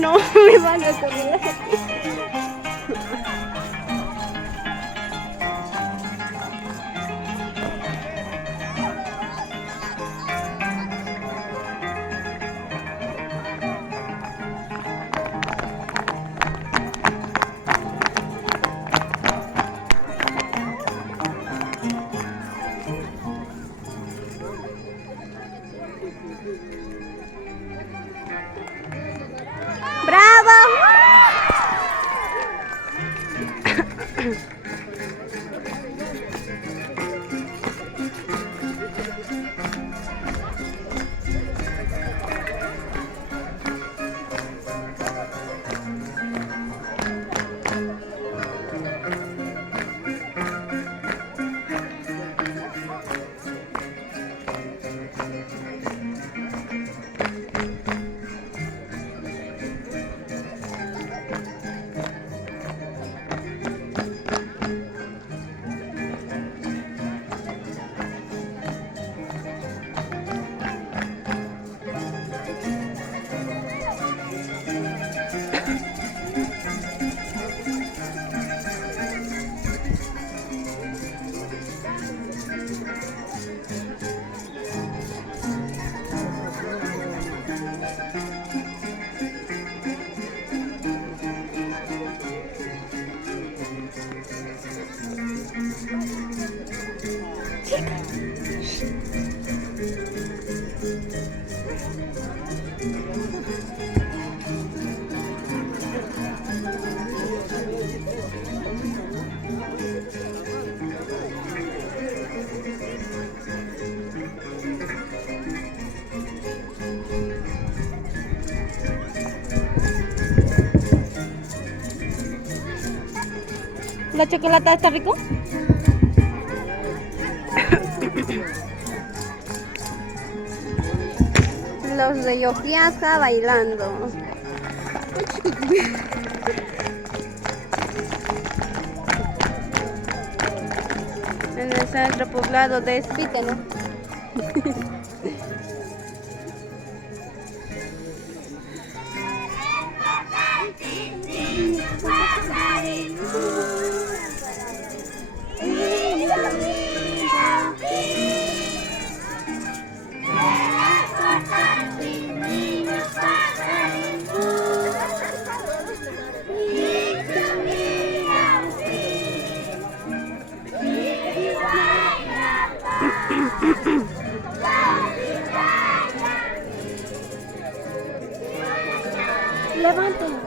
no me van a correr. ¡Bravo! ¿La chocolate está rico? Los de Yopiasca bailando. En el centro poblado de Espita, ¿no? Levanten.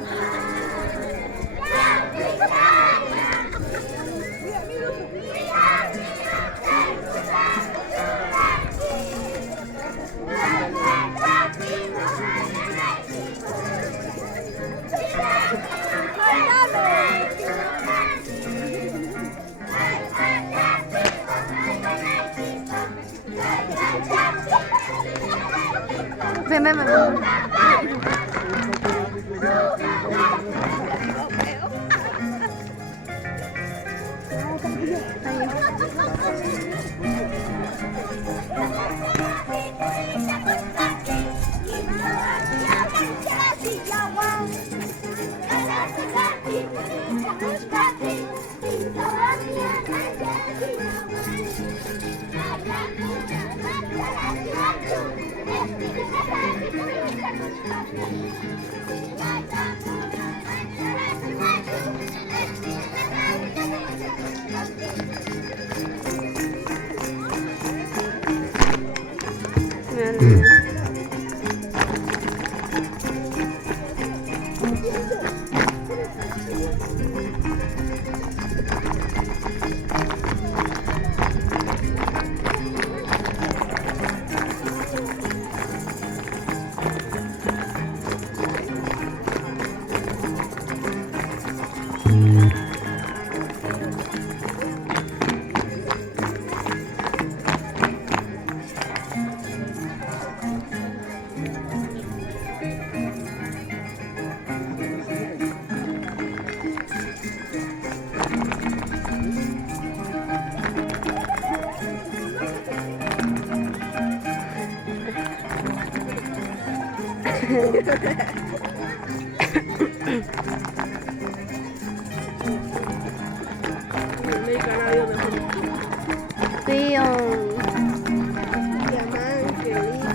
Ven, ven, ven, ven. América no ha habido mejor. Sí, diamante, liga.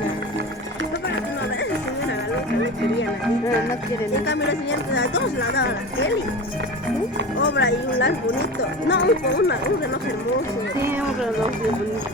No, pero una vez sí me regaló que me querían ahí. No quieren. En cambio, la siguiente, las dos la daba la Kelly. Obra y un live bonito. No, un reloj hermoso. Sí, un reloj muy bonito.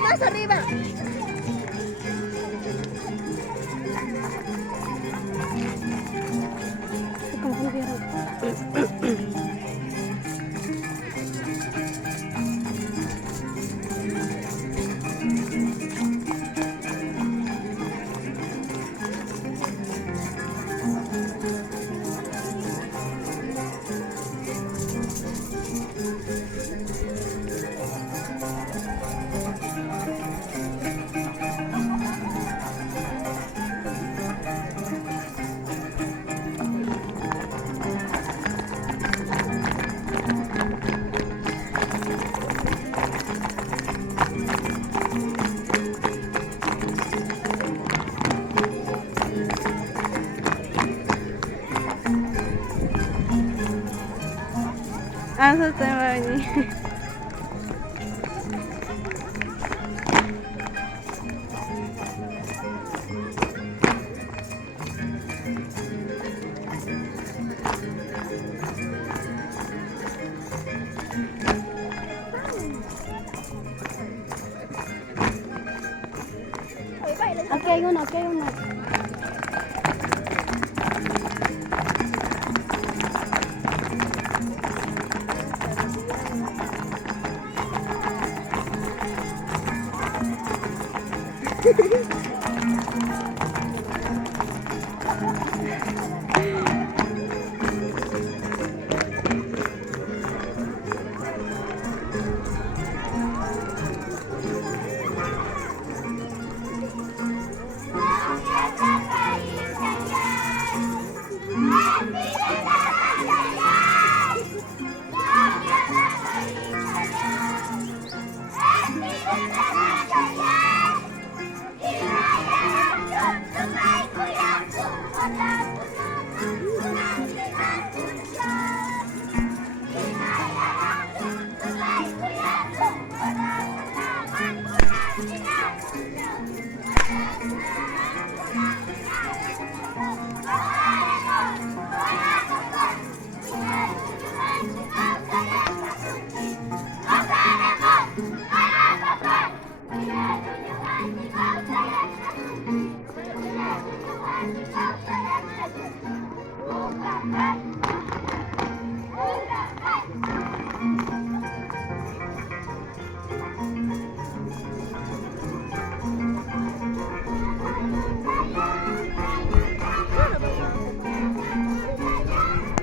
Más arriba. Se confundieron. Ah, eso te va a venir. Aquí hay uno, aquí hay uno.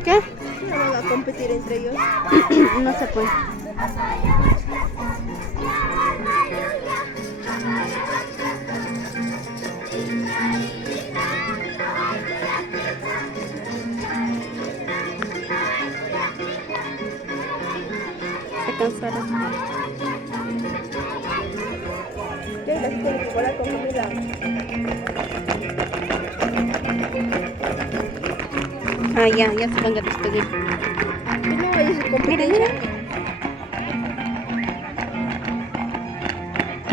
¿Qué? No van a competir entre ellos. No se puede. Se cansaron. Yo casi tengo que colar con comida. Ah, ya se van a despedir. No vayas a Miren, competencia. miren.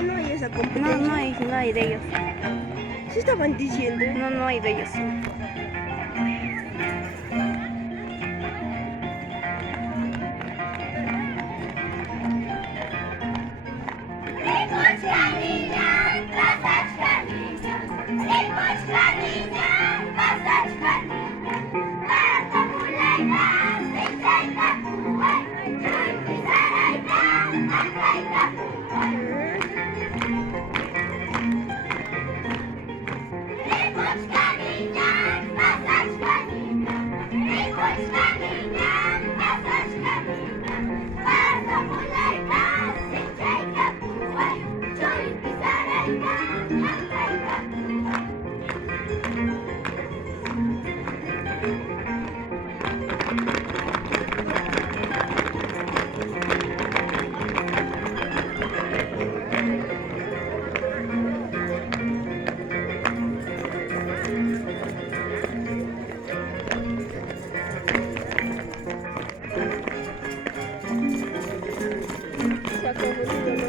No vayas a competencia. No hay de ellos. ¿Sí estaban diciendo? No hay de ellos. Se ha confundido, ¿no?